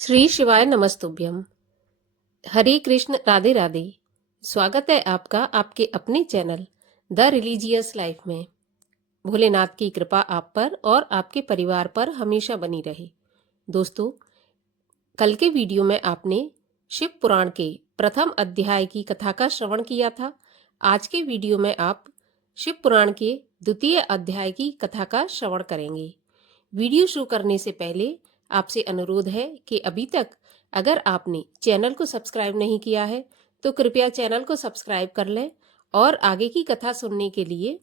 श्री शिवाय नमस्तुभ्यम। हरे कृष्ण, राधे राधे। स्वागत है आपका आपके अपने चैनल द रिलीजियस लाइफ में। भोलेनाथ की कृपा आप पर और आपके परिवार पर हमेशा बनी रहे। दोस्तों, कल के वीडियो में आपने शिव पुराण के प्रथम अध्याय की कथा का श्रवण किया था। आज के वीडियो में आप शिव पुराण के द्वितीय अध्याय की कथा का श्रवण करेंगे। वीडियो शुरू करने से पहले आपसे अनुरोध है कि अभी तक अगर आपने चैनल को सब्सक्राइब नहीं किया है तो कृपया चैनल को सब्सक्राइब कर लें और आगे की कथा सुनने के लिए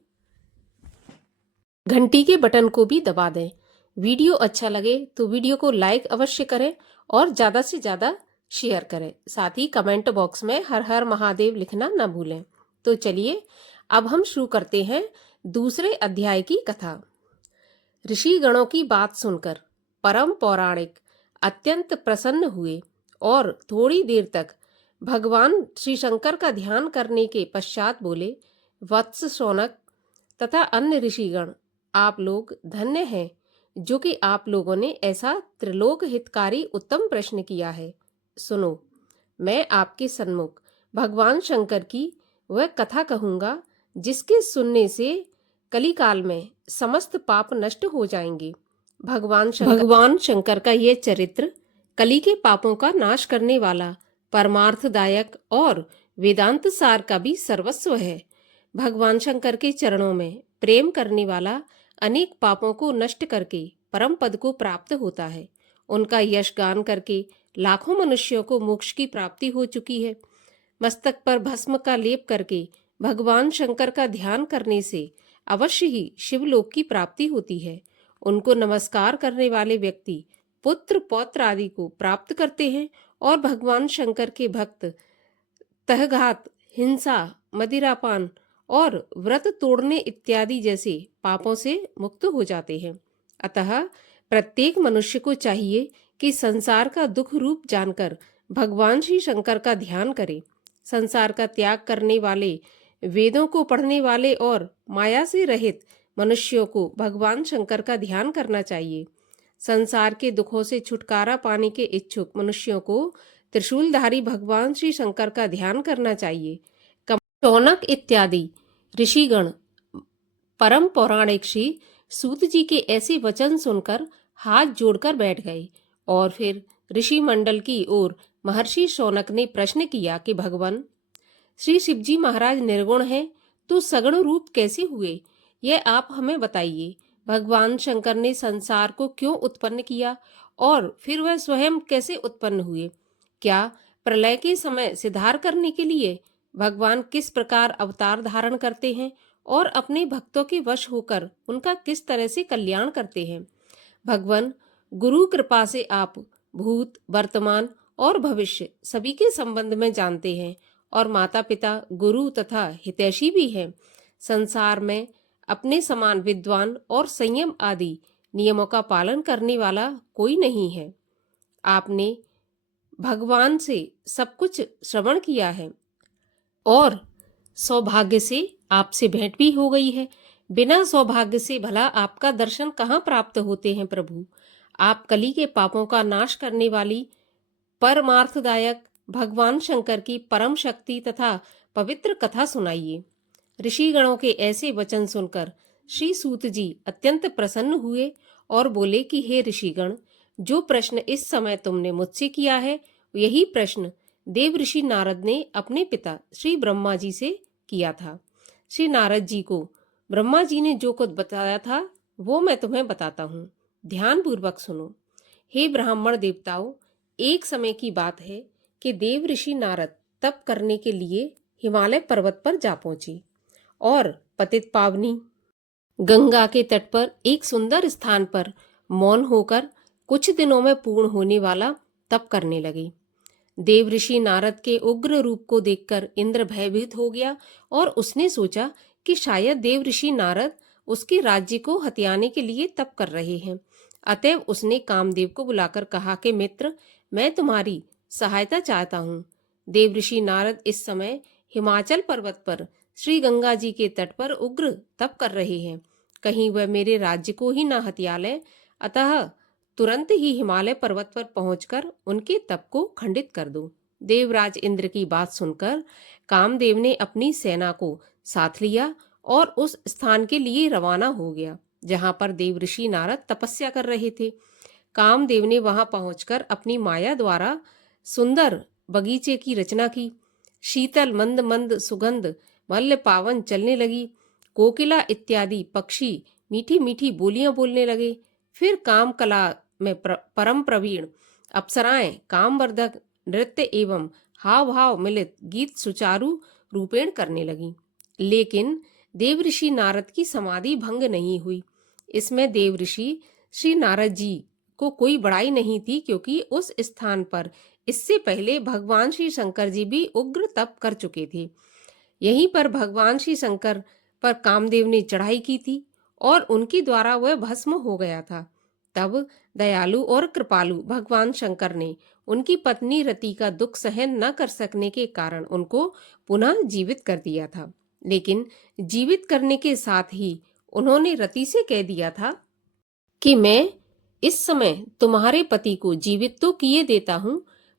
घंटी के बटन को भी दबा दें। वीडियो अच्छा लगे तो वीडियो को लाइक अवश्य करें और ज़्यादा से ज़्यादा शेयर करें। साथ ही कमेंट बॉक्स में हर हर महादेव लिखना न भूलें। तो चलिए अब हम शुरू करते हैं दूसरे अध्याय की कथा। ऋषि गणों की बात सुनकर परम पौराणिक अत्यंत प्रसन्न हुए और थोड़ी देर तक भगवान श्री शंकर का ध्यान करने के पश्चात बोले, वत्स शौनक तथा अन्य ऋषिगण, आप लोग धन्य हैं जो कि आप लोगों ने ऐसा त्रिलोक हितकारी उत्तम प्रश्न किया है। सुनो, मैं आपके सन्मुख भगवान शंकर की वह कथा कहूंगा जिसके सुनने से कलिकाल में समस्त पाप नष्ट हो जाएंगे। भगवान शंकर का यह चरित्र कली के पापों का नाश करने वाला, परमार्थदायक और वेदांत सार का भी सर्वस्व है। भगवान शंकर के चरणों में प्रेम करने वाला अनेक पापों को नष्ट करके परम पद को प्राप्त होता है। उनका यश गान करके लाखों मनुष्यों को मोक्ष की प्राप्ति हो चुकी है। मस्तक पर भस्म का लेप करके भगवान शंकर का ध्यान करने से अवश्य ही शिवलोक की प्राप्ति होती है। उनको नमस्कार करने वाले व्यक्ति पुत्र पौत्र आदि को प्राप्त करते हैं और भगवान शंकर के भक्त तहघात, हिंसा, मदिरापान और व्रत तोड़ने इत्यादि जैसे पापों से मुक्त हो जाते हैं। अतः प्रत्येक मनुष्य को चाहिए कि संसार का दुख रूप जानकर भगवान श्री शंकर का ध्यान करे। संसार का त्याग करने वाले, वेदों को पढ़ने वाले और माया से रहित मनुष्यों को भगवान शंकर का ध्यान करना चाहिए। संसार के दुखों से छुटकारा पाने के इच्छुक मनुष्यों को त्रिशूलधारी भगवान श्री शंकर का ध्यान करना चाहिए। शौनक इत्यादि ऋषिगण परम पौराणिक श्री सूत जी के ऐसे वचन सुनकर हाथ जोड़कर बैठ गए और फिर ऋषि मंडल की ओर महर्षि शौनक ने प्रश्न किया कि भगवान श्री शिवजी महाराज निर्गुण हैं तो सगुण रूप कैसे हुए, यह आप हमें बताइए। भगवान शंकर ने संसार को क्यों उत्पन्न किया और फिर वह स्वयं कैसे उत्पन्न हुए? क्या प्रलय के समय सिधार करने के लिए भगवान किस प्रकार अवतार धारण करते हैं और अपने भक्तों के वश होकर उनका किस तरह से कल्याण करते हैं? भगवान, गुरु कृपा से आप भूत, वर्तमान और भविष्य सभी के संबंध में जानते हैं और माता पिता, गुरु तथा हितैषी भी हैं। संसार में अपने समान विद्वान और संयम आदि नियमों का पालन करने वाला कोई नहीं है। आपने भगवान से सब कुछ श्रवण किया है और सौभाग्य से आपसे भेंट भी हो गई है। बिना सौभाग्य से भला आपका दर्शन कहाँ प्राप्त होते हैं प्रभु? आप कली के पापों का नाश करने वाली परमार्थदायक भगवान शंकर की परम शक्ति तथा पवित्र कथा सुनाइए। ऋषिगणों के ऐसे वचन सुनकर श्री सूत जी अत्यंत प्रसन्न हुए और बोले कि हे ऋषिगण, जो प्रश्न इस समय तुमने मुझसे किया है यही प्रश्न देव ऋषि नारद ने अपने पिता श्री ब्रह्मा जी से किया था। श्री नारद जी को ब्रह्मा जी ने जो कुछ बताया था वो मैं तुम्हें बताता हूँ, ध्यान पूर्वक सुनो। हे ब्राह्मण देवताओं, एक समय की बात है कि देव ऋषि नारद तप करने के लिए हिमालय पर्वत पर जा पहुंचे और पतित पावनी गंगा के तट पर एक सुंदर स्थान पर मौन होकर कुछ दिनों में पूर्ण होने वाला तप करने लगे। देव ऋषि नारद के उग्र रूप को देखकर इंद्र भयभीत हो गया और उसने सोचा कि शायद देव ऋषि नारद उसके राज्य को हथियाने के लिए तप कर रहे हैं। अतएव उसने कामदेव को बुलाकर कहा कि मित्र, मैं तुम्हारी सहायता चाहता हूँ। देव ऋषि नारद इस समय हिमाचल पर्वत पर श्री गंगा जी के तट पर उग्र तप कर रहे हैं। कहीं वह मेरे राज्य को ही न हथिया लें, अतः तुरंत ही हिमालय पर्वत पर पहुंचकर उनके तप को खंडित कर दूं। देवराज इंद्र की बात सुनकर कामदेव ने अपनी सेना को साथ लिया और उस स्थान के लिए रवाना हो गया जहां पर देवऋषि नारद तपस्या कर रहे थे। कामदेव ने वहां पहुंचकर अपनी माया द्वारा सुंदर बगीचे की रचना की। शीतल मंद मंद सुगंध मल्ल पावन चलने लगी। कोकिला इत्यादि पक्षी मीठी मीठी बोलियां बोलने लगे। फिर काम कला में परम प्रवीण अप्सराएं कामवर्धक नृत्य एवं हाव भाव मिलित गीत सुचारू रूपेण करने लगी। लेकिन देवऋषि नारद की समाधि भंग नहीं हुई। इसमें देवऋषि श्री नारद जी को कोई बड़ाई नहीं थी, क्योंकि उस स्थान पर इससे पहले भगवान श्री शंकर जी भी उग्र तप कर चुके थे। यहीं पर भगवान श्री शंकर पर कामदेव ने चढ़ाई की थी और उनके द्वारा वह भस्म हो गया था। तब दयालु और कृपालु भगवान शंकर ने उनकी पत्नी रति का दुख सहन न कर सकने के कारण उनको पुनः जीवित कर दिया था। लेकिन जीवित करने के साथ ही उन्होंने रति से कह दिया था कि मैं इस समय तुम्हारे पति को जीवित तो किए देता हूं,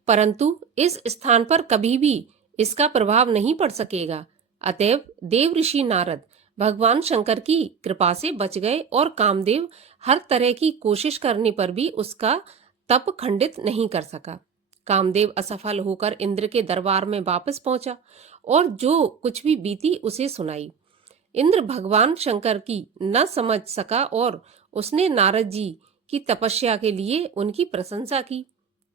परंतु इस स्थान पर कभी भी इसका प्रभाव नहीं पड़ सकेगा। अतएव देवऋषि नारद भगवान शंकर की कृपा से बच गए और कामदेव हर तरह की कोशिश करने पर भी उसका तप खंडित नहीं कर सका। कामदेव असफल होकर इंद्र के दरबार में वापस पहुंचा और जो कुछ भी बीती उसे सुनाई। इंद्र भगवान शंकर की न समझ सका और उसने नारद जी की तपस्या के लिए उनकी प्रशंसा की।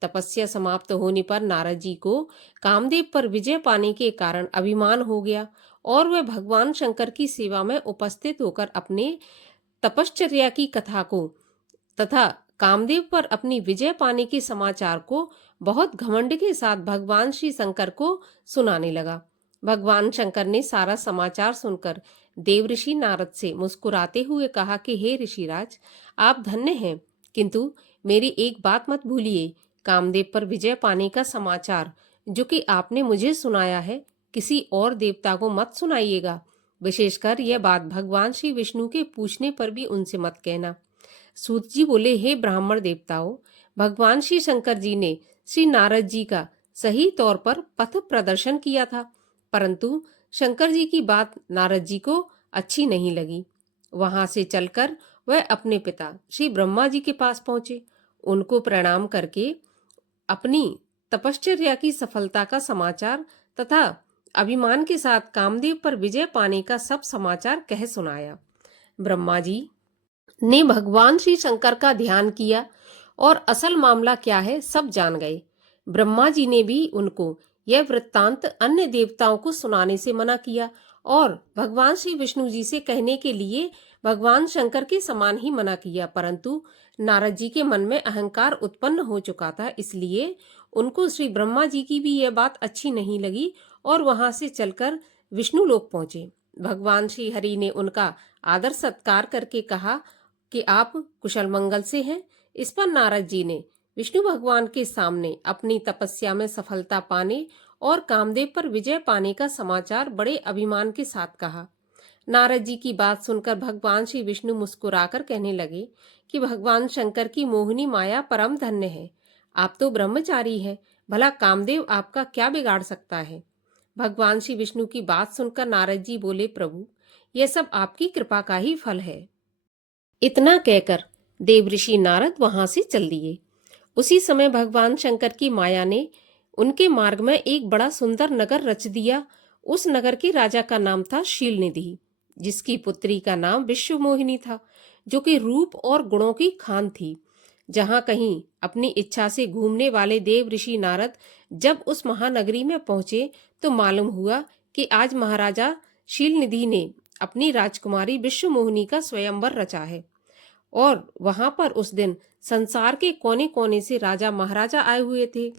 तपस्या समाप्त होने पर नारद जी को कामदेव पर विजय पाने के कारण अभिमान हो गया और वे भगवान शंकर की सेवा में उपस्थित होकर अपने तपश्चर्या की कथा को तथा कामदेव पर अपनी विजय पाने के समाचार को बहुत घमंड के साथ भगवान श्री शंकर को सुनाने लगा। भगवान शंकर ने सारा समाचार सुनकर देवऋषि नारद से मुस्कुराते हुए कहा कि हे ऋषिराज, आप धन्य हैं, किंतु मेरी एक बात मत भूलिए। कामदेव पर विजय पाने का समाचार जो कि आपने मुझे सुनाया है, किसी और देवता को मत सुनाइएगा। विशेषकर यह बात भगवान श्री विष्णु के पूछने पर भी उनसे मत कहना। सूत जी बोले, हे ब्राह्मण देवताओं, भगवान श्री शंकर जी ने श्री नारद जी का सही तौर पर पथ प्रदर्शन किया था, परंतु शंकर जी की बात नारद जी को अच्छी नहीं लगी। वहां से चलकर वह अपने पिता श्री ब्रह्मा जी के पास पहुंचे। उनको प्रणाम करके अपनी तपश्चर्या की सफलता का समाचार तथा अभिमान के साथ कामदेव पर विजय पाने का सब समाचार कह सुनाया। ब्रह्मा जी ने भगवान श्री शंकर का ध्यान किया और असल मामला क्या है सब जान गए। ब्रह्मा जी ने भी उनको यह वृत्तांत अन्य देवताओं को सुनाने से मना किया और भगवान श्री विष्णु जी से कहने के लिए भगवान शंकर के समान ही मना किया, परंतु नारद जी के मन में अहंकार उत्पन्न हो चुका था, इसलिए उनको श्री ब्रह्मा जी की भी यह बात अच्छी नहीं लगी और वहां से चलकर विष्णु लोक पहुंचे। भगवान श्री हरि ने उनका आदर सत्कार करके कहा कि आप कुशल मंगल से हैं। इस पर नारद जी ने विष्णु भगवान के सामने अपनी तपस्या में सफलता पाने और कामदेव पर विजय पाने का समाचार बड़े अभिमान के साथ कहा। नारद जी की बात सुनकर भगवान श्री विष्णु मुस्कुराकर कहने लगे कि भगवान शंकर की मोहिनी माया परम धन्य है। आप तो ब्रह्मचारी हैं, भला कामदेव आपका क्या बिगाड़ सकता है। भगवान श्री विष्णु की बात सुनकर नारद जी बोले, प्रभु, यह सब आपकी कृपा का ही फल है। इतना कहकर देवऋषि नारद वहां से चल दिए। उसी समय भगवान शंकर की माया ने उनके मार्ग में एक बड़ा सुंदर नगर रच दिया। उस नगर के राजा का नाम था शीलनिधि, जिसकी पुत्री का नाम विश्वमोहिनी था, जो कि रूप और गुणों की खान थी। जहां कहीं अपनी इच्छा से घूमने वाले देव ऋषि नारद जब उस महानगरी में पहुंचे तो मालूम हुआ कि आज महाराजा शीलनिधि ने अपनी राजकुमारी विश्वमोहिनी का स्वयंवर रचा है और वहां पर उस दिन संसार के कोने कोने से राजा महाराजा आए हुए थे।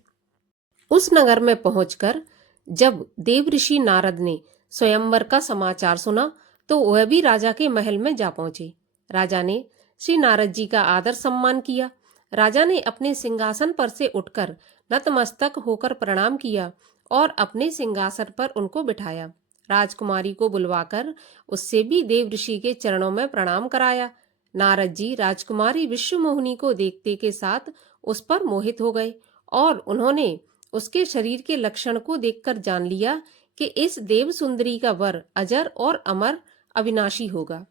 उस नगर में पहुंचकर जब देवऋषि नारद ने स्वयंवर का समाचार सुना तो वह भी राजा के महल में जा पहुंचे। राजा ने श्री नारद जी का आदर सम्मान किया। राजा ने अपने सिंहासन पर से उठकर नतमस्तक होकर प्रणाम किया और अपने सिंहासन पर उनको बिठाया। राजकुमारी को बुलवाकर उससे भी देवऋषि के चरणों में प्रणाम कराया। नारद जी राजकुमारी विश्वमोहिनी को देखते के साथ उस पर मोहित हो गए और उन्होंने उसके शरीर के लक्षण को देखकर जान लिया कि इस देव सुंदरी का वर अजर और अमर अविनाशी होगा।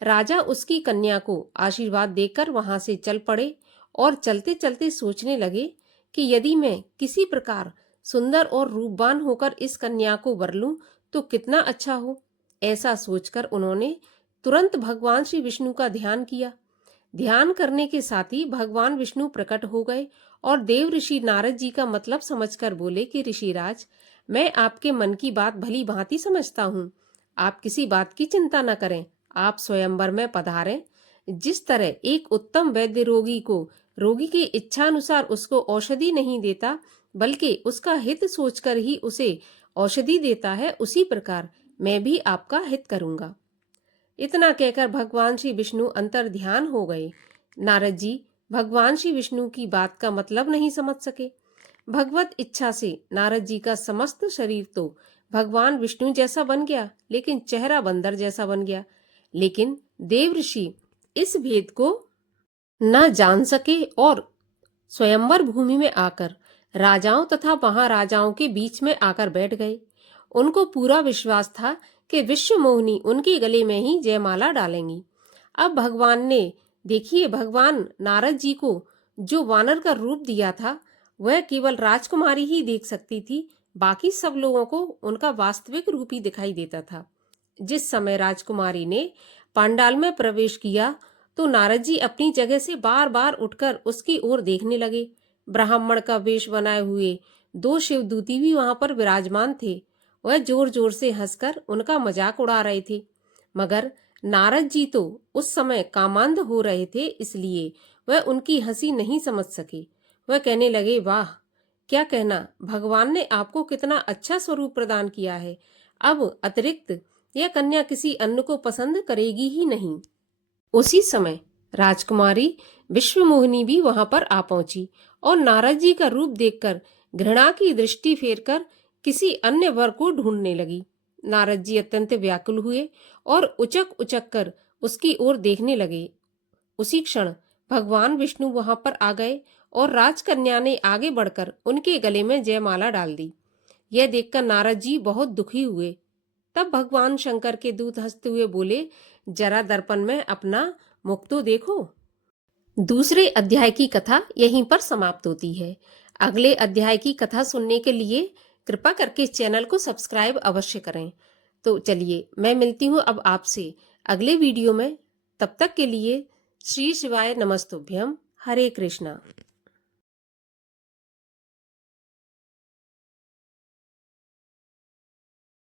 राजा उसकी कन्या को आशीर्वाद देकर वहां से चल पड़े और चलते चलते सोचने लगे कि यदि मैं किसी प्रकार सुंदर और रूपवान होकर इस कन्या को वर लूं तो कितना अच्छा हो। ऐसा सोचकर उन्होंने तुरंत भगवान श्री विष्णु का ध्यान किया। ध्यान करने के साथ ही भगवान विष्णु प्रकट हो गए और देव ऋषि नारद जी का मतलब समझकर बोले कि ऋषिराज, मैं आपके मन की बात भली भांति समझता हूँ। आप किसी बात की चिंता न करें, आप स्वयंवर में पधारें। जिस तरह एक उत्तम वैद्य रोगी की इच्छा अनुसार उसको औषधि नहीं देता बल्कि उसका हित सोचकर ही उसे औषधि देता है, उसी प्रकार मैं भी आपका हित करूंगा। इतना कहकर भगवान श्री विष्णु अंतर ध्यान हो गए। नारद जी भगवान श्री विष्णु की बात का मतलब नहीं समझ सके। भगवत इच्छा से नारद जी का समस्त शरीर तो भगवान विष्णु जैसा बन गया, लेकिन चेहरा बंदर जैसा बन गया। लेकिन देव ऋषि इस भेद को न जान सके और स्वयंवर भूमि में आकर राजाओं तथा महाराजाओं के बीच में आकर बैठ गए। उनको पूरा विश्वास था कि विश्वमोहिनी उनके गले में ही जयमाला डालेंगी। अब भगवान ने देखिए, भगवान नारद जी को जो वानर का रूप दिया था वह केवल राजकुमारी ही देख सकती थी, बाकी सब लोगों को उनका वास्तविक रूप ही दिखाई देता था। जिस समय राजकुमारी ने पांडाल में प्रवेश किया तो नारद जी अपनी जगह से बार बार उठकर उसकी ओर देखने लगे। ब्राह्मण का वेश बनाए हुए 2 शिवदूती भी वहां पर विराजमान थे। वह जोर जोर से हंसकर उनका मजाक उड़ा रहे थे, मगर नारद जी तो उस समय कामांध हो रहे थे, इसलिए वह उनकी हंसी नहीं समझ सके। वह कहने लगे, वाह, क्या कहना, भगवान ने आपको कितना अच्छा स्वरूप प्रदान किया है। अब अतिरिक्त यह कन्या किसी अन्य को पसंद करेगी ही नहीं। उसी समय राजकुमारी विश्वमोहिनी भी वहां पर आ पहुंची और नारद जी का रूप देखकर घृणा की दृष्टि फेरकर किसी अन्य वर को ढूंढने लगी। नारद जी अत्यंत व्याकुल हुए और उचक उचक कर उसकी ओर देखने लगे। उसी क्षण भगवान विष्णु वहां पर आ गए और राजकन्या ने आगे बढ़कर उनके गले में जयमाला डाल दी। यह देखकर नारद जी बहुत दुखी हुए। तब भगवान शंकर के दूत हंसते हुए बोले, जरा दर्पण में अपना मुख तो देखो। दूसरे अध्याय की कथा यहीं पर समाप्त होती है। अगले अध्याय की कथा सुनने के लिए कृपा करके चैनल को सब्सक्राइब अवश्य करें। तो चलिए, मैं मिलती हूँ अब आपसे अगले वीडियो में। तब तक के लिए श्री शिवाय नमस्तुभ्यम। हरे कृष्णा।